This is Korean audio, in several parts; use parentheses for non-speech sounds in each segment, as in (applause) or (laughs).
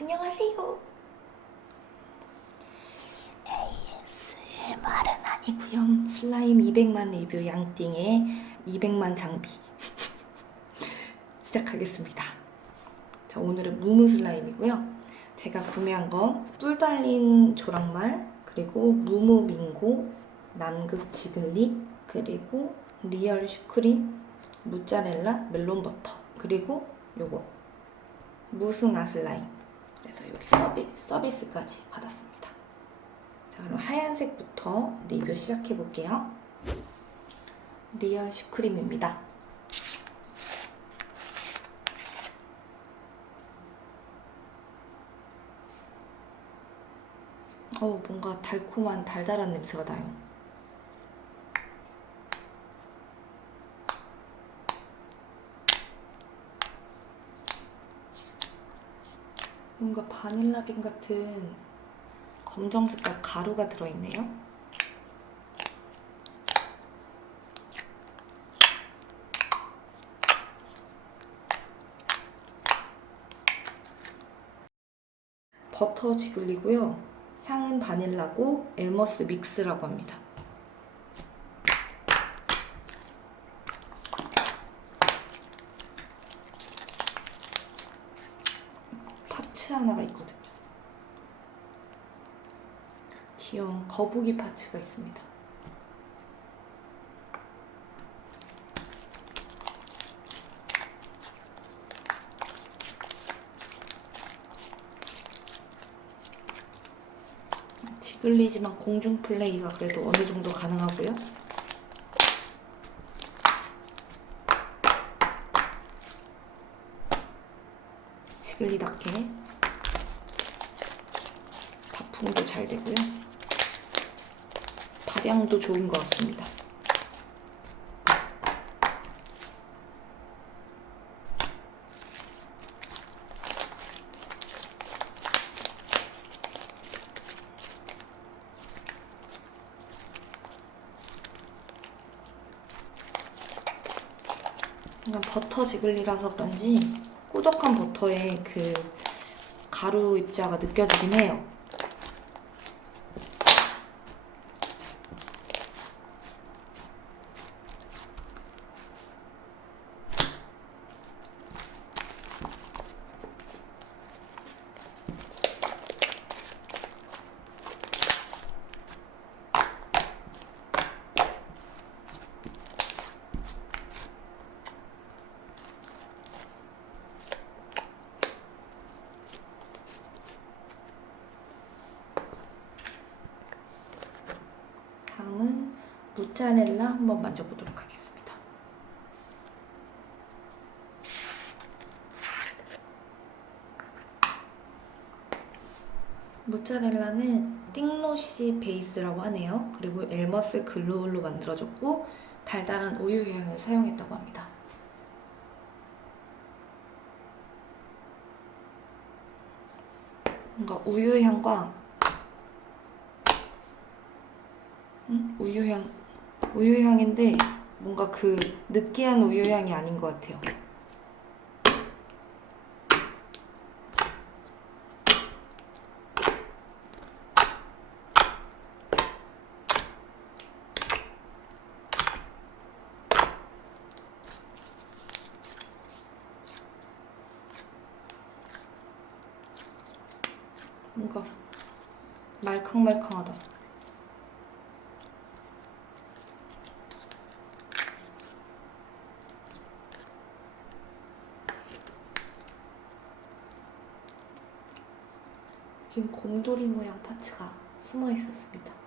안녕하세요. ASMR은 아니고요. 슬라임 200만 리뷰 양띵의 200만 장비 (laughs) 시작하겠습니다. 자, 오늘은 무무 슬라임이고요. 제가 구매한 건 뿔 달린 조랑말, 그리고 무무 민고, 남극 지글리, 그리고 리얼 슈크림, 모짜렐라, 멜론 버터, 그리고 요거 무승아 슬라임. 그래서 여기 서비, 서비스까지 받았습니다. 자, 그럼 하얀색부터 리뷰 시작해 볼게요. 리얼 슈크림입니다. 어, 뭔가 달콤한 달달한 냄새가 나요. 뭔가 바닐라빈 같은 검정 색깔 가루가 들어있네요. 버터 지글리고요. 향은 바닐라고 엘머스 믹스라고 합니다. 파츠 하나가 있거든요. 귀여운 거북이 파츠가 있습니다. 지글리지만 공중 플레이가 그래도 어느 정도 가능하고요. 지글리답게 바풍도 잘 되고요. 발향도 좋은 것 같습니다. 이건 버터 지글리라서 그런지 꾸덕한 버터의 그 가루 입자가 느껴지긴 해요. 다음은 모짜렐라 한번 만져보도록 하겠습니다. 모짜렐라는 띵로시 베이스라고 하네요. 그리고 엘머스 글루올로 만들어졌고 달달한 우유 향을 사용했다고 합니다. 뭔가 우유 향과 음? 우유 향 우유향인데 뭔가 그 느끼한 우유향이 아닌 것 같아요. 뭔가 말캉말캉하다. 긴 곰돌이 모양 파츠가 숨어 있었습니다.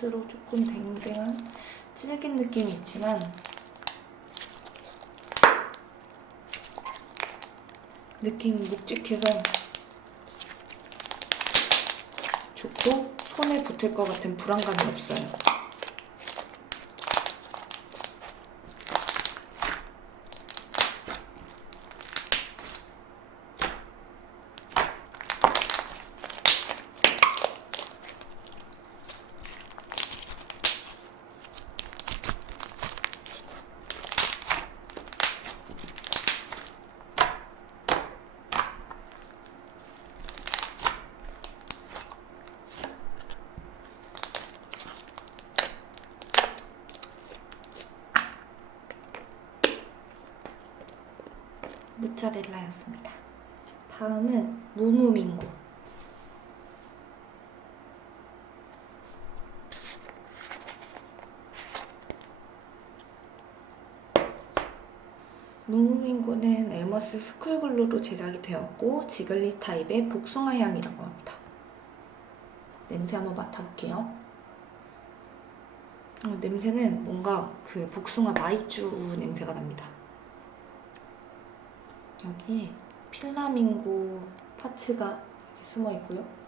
만질수록 조금 댕댕한 질긴 느낌이 있지만 느낌 묵직해서 좋고 손에 붙을 것 같은 불안감이 없어요. 모짜렐라였습니다. 다음은 무무밍고. 무무밍고는 엘머스 스쿨글루로 제작이 되었고 지글리 타입의 복숭아 향이라고 합니다. 냄새 한번 맡아볼게요. 어, 냄새는 뭔가 그 복숭아 마이쮸 냄새가 납니다. 여기 필라밍고 파츠가 숨어 있고요.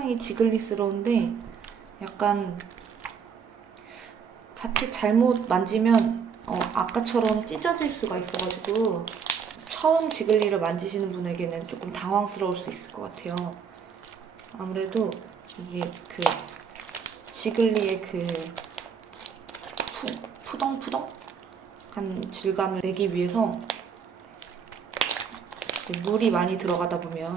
상당히 지글리스러운데 약간 자칫 잘못 만지면 어, 아까처럼 찢어질 수가 있어가지고 처음 지글리를 만지시는 분에게는 조금 당황스러울 수 있을 것 같아요. 아무래도 이게 그 지글리의 그 푸, 푸덩푸덩한 질감을 내기 위해서 그 물이 많이 들어가다 보면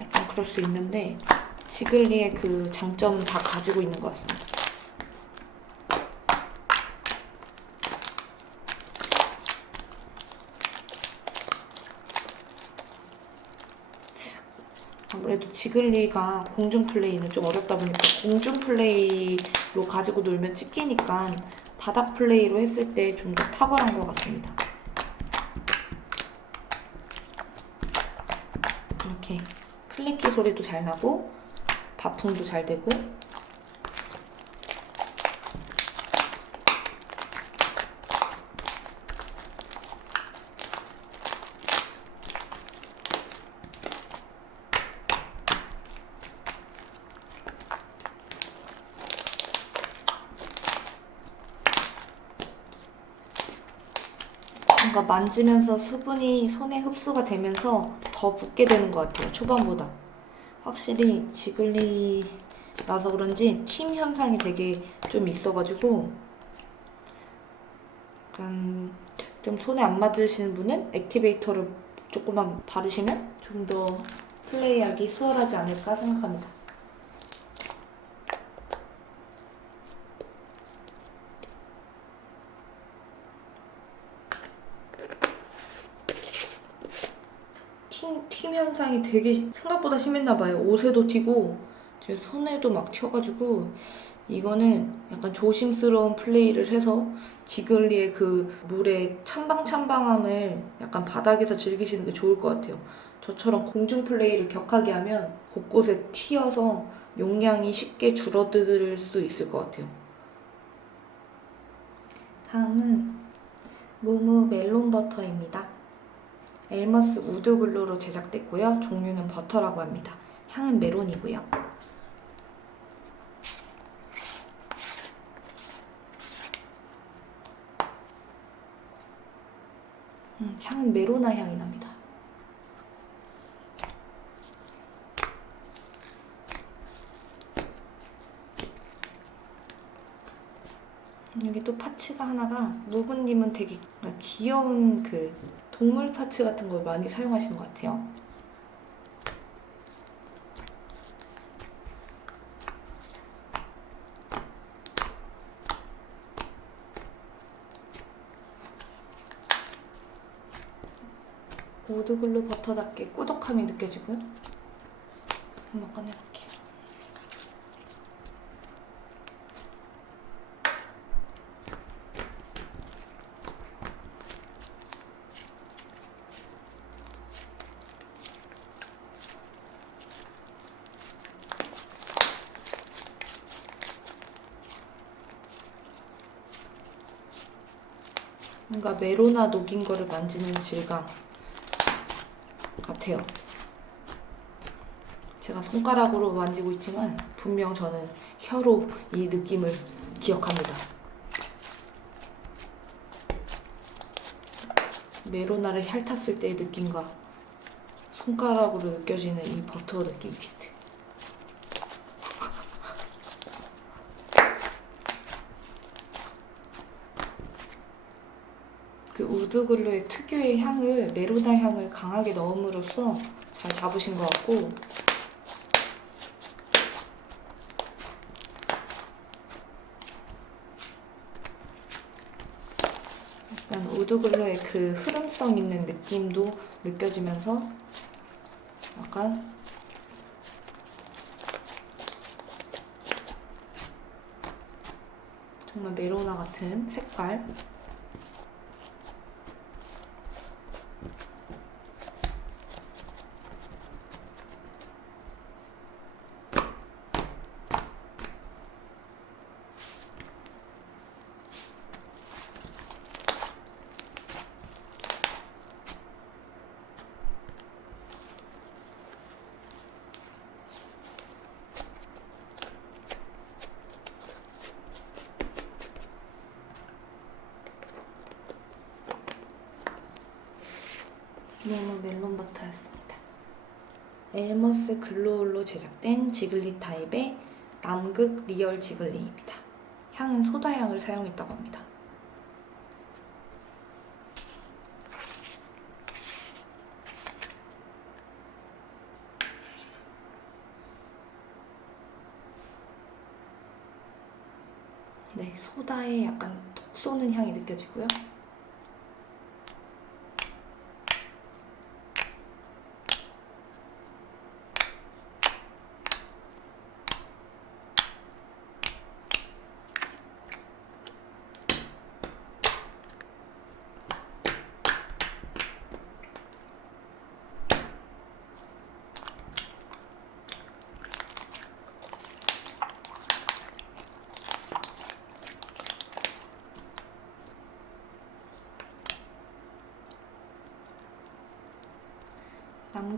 약간 그럴 수 있는데 지글리의 그 장점 다 가지고 있는 것 같습니다. 아무래도 지글리가 공중 플레이는 좀 어렵다 보니까 공중 플레이로 가지고 놀면 찢기니까 바닥 플레이로 했을 때 좀 더 탁월한 것 같습니다. 이렇게 클리키 소리도 잘 나고 바풍도 잘 되고. 만지면서 수분이 손에 흡수가 되면서 더 붓게 되는 것 같아요 초반보다 확실히 지글리라서 그런지 팀 현상이 되게 좀 있어가지고 약간 좀 손에 안 맞으시는 분은 액티베이터를 조금만 바르시면 좀 더 플레이하기 수월하지 않을까 생각합니다. 팀, 팀 현상이 되게 시- 생각보다 심했나 봐요. 옷에도 튀고 제 손에도 막 튀어가지고 이거는 약간 조심스러운 플레이를 해서 지글리의 그 물의 찬방찬방함을 약간 바닥에서 즐기시는 게 좋을 것 같아요. 저처럼 공중 플레이를 격하게 하면 곳곳에 튀어서 용량이 쉽게 줄어들 수 있을 것 같아요. 다음은 무무 멜론 버터입니다. 엘머스 우드 글루로 제작됐고요. 종류는 버터라고 합니다. 향은 메론이고요. 음, 향은 메로나 향이 납니다. 여기 또 파츠가 하나가 무브님은 되게 귀여운 그 동물 파츠 같은 걸 많이 사용하시는 것 같아요. 우드글루 버터답게 꾸덕함이 느껴지고요. 한번 꺼내볼게요. 뭔가 메로나 녹인 거를 만지는 질감 같아요. 제가 손가락으로 만지고 있지만 분명 저는 혀로 이 느낌을 기억합니다. 메로나를 핥았을 때의 느낌과 손가락으로 느껴지는 이 버터 느낌 비슷해. 그 우드글루의 특유의 향을 메로나 향을 강하게 넣음으로써 잘 잡으신 것 같고. 약간 우드글루의 그 흐름성 있는 느낌도 느껴지면서 약간 정말 메로나 같은 색깔 멜론 버터였습니다. 엘머스 글로울로 제작된 지글리 타입의 남극 리얼 지글리입니다. 향은 소다향을 사용했다고 합니다. 네, 소다의 약간 톡 쏘는 향이 느껴지고요.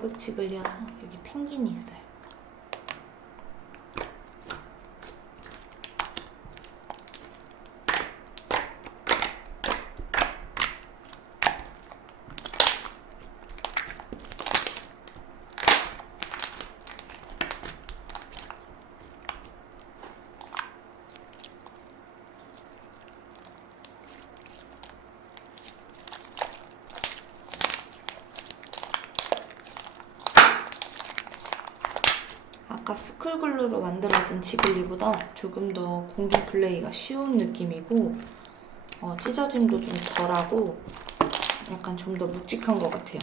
남극 지글리여서 여기 펭귄이 있어요. 스쿨글루로 만들어진 지글리보다 조금 더 공중 플레이가 쉬운 느낌이고 어, 찢어짐도 좀 덜하고 약간 좀 더 묵직한 것 같아요.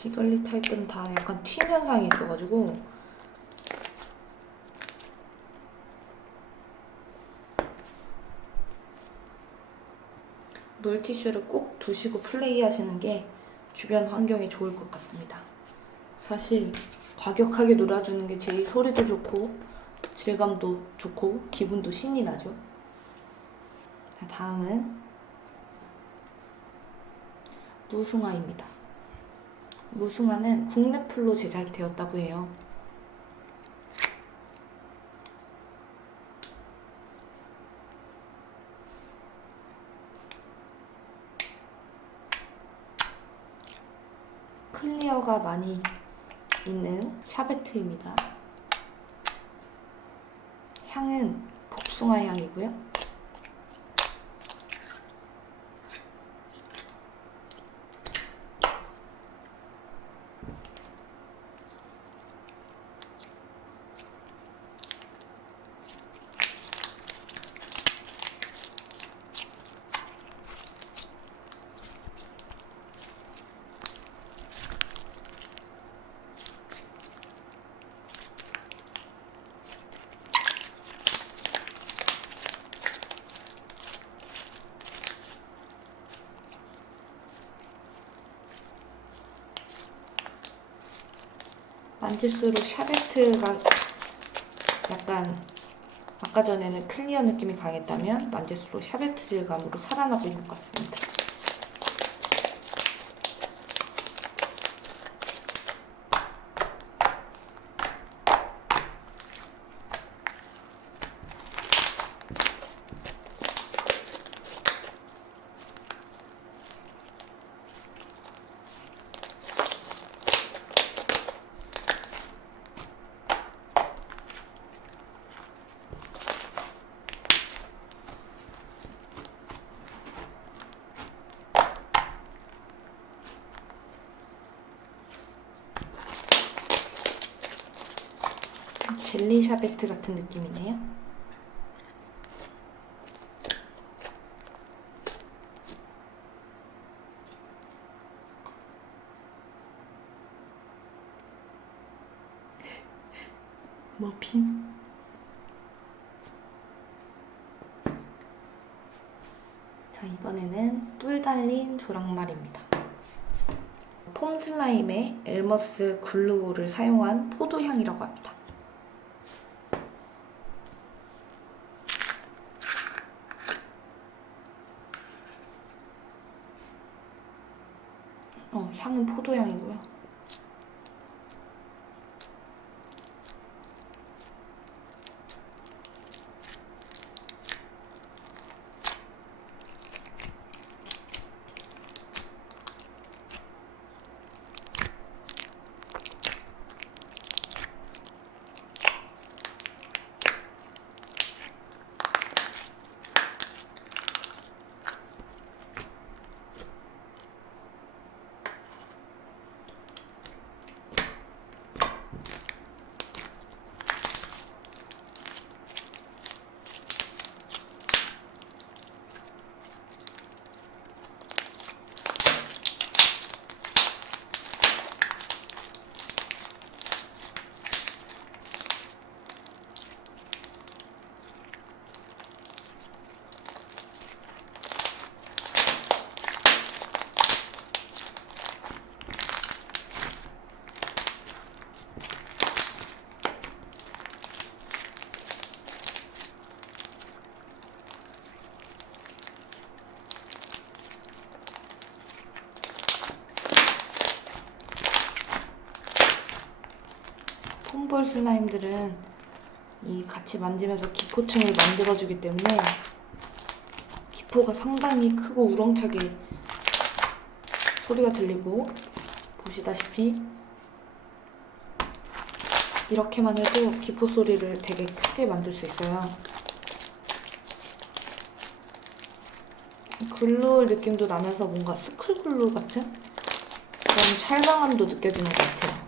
비걸리 타입들은 다 약간 튀 현상이 있어가지고 물티슈를 꼭 두시고 플레이 하시는 게 주변 환경에 좋을 것 같습니다. 사실 과격하게 놀아주는 게 제일 소리도 좋고 질감도 좋고 기분도 신이 나죠. 자, 다음은 무숭아입니다. 무숭아는 국내 풀로 제작이 되었다고 해요. 클리어가 많이 있는 샤베트입니다. 향은 복숭아 향이고요. 만질수록 샤베트가 약간 아까 전에는 클리어 느낌이 강했다면 만질수록 샤베트 질감으로 살아나고 있는 것 같습니다. 샤베트 같은 느낌이네요. 머핀? 자, 이번에는 뿔 달린 조랑말입니다. 폼 슬라임에 엘머스 글루를 사용한 포도향이라고 합니다. 어, 향은 포도향이고요. 폼볼 슬라임들은 이 같이 만지면서 기포층을 만들어주기 때문에 기포가 상당히 크고 우렁차게 소리가 들리고 보시다시피 이렇게만 해도 기포 소리를 되게 크게 만들 수 있어요. 글루 느낌도 나면서 뭔가 스쿨 글루 같은 그런 찰방함도 느껴지는 것 같아요.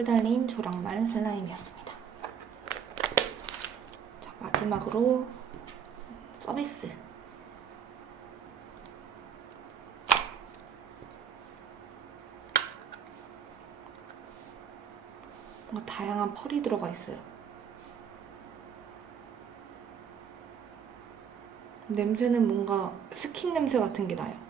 뿔 달린 조랑말 슬라임이었습니다. 자, 마지막으로 서비스. 뭔가 다양한 펄이 들어가 있어요. 냄새는 뭔가 스킨 냄새 같은 게 나요.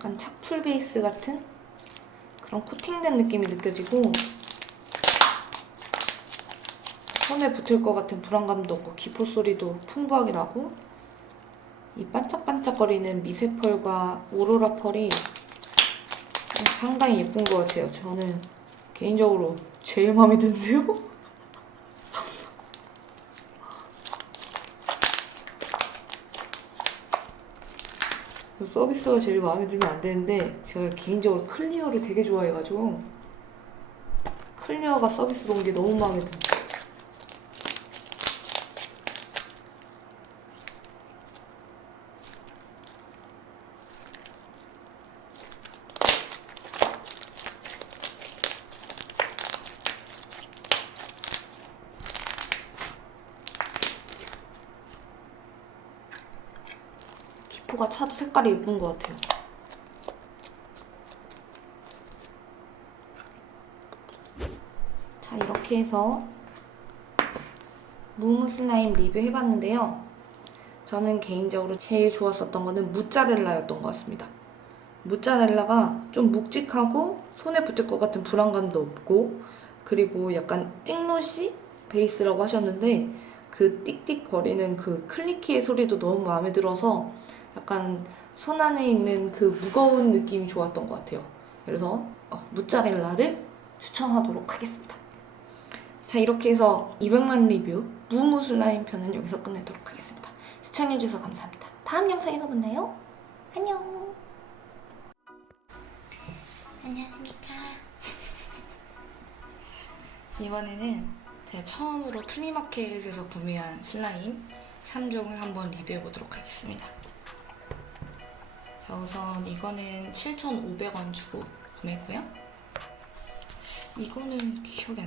약간 착풀 베이스 같은 그런 코팅된 느낌이 느껴지고 손에 붙을 것 같은 불안감도 없고 기포 소리도 풍부하게 나고 이 반짝반짝거리는 미세 펄과 오로라 펄이 상당히 예쁜 것 같아요. 저는 개인적으로 제일 마음에 드는데요. 서비스가 제일 마음에 들면 안 되는데 제가 개인적으로 클리어를 되게 좋아해가지고 클리어가 서비스로 온게 너무 마음에 들어 요. 기포가 차도 색깔이 예쁜 것 같아요. 자, 이렇게 해서 무무 슬라임 리뷰 해봤는데요. 저는 개인적으로 제일 좋았었던 거는 무짜렐라였던 것 같습니다. 무짜렐라가 좀 묵직하고 손에 붙을 것 같은 불안감도 없고 그리고 약간 띵로시 베이스라고 하셨는데 그 띡띡 거리는 그 클리키의 소리도 너무 마음에 들어서 약간 손 안에 있는 그 무거운 느낌이 좋았던 것 같아요. 그래서 어, 무짜렐라를 추천하도록 하겠습니다. 자 이렇게 해서 200만 리뷰 무무 슬라임 편은 여기서 끝내도록 하겠습니다. 시청해주셔서 감사합니다. 다음 영상에서 만나요. 안녕. 안녕하십니까. (laughs) 이번에는 제가 처음으로 플리마켓에서 구매한 슬라임 3종을 한번 리뷰해 보도록 하겠습니다. 자, 우선 이거는 7,500원 주고 구매했고요. 이거는 기억이 안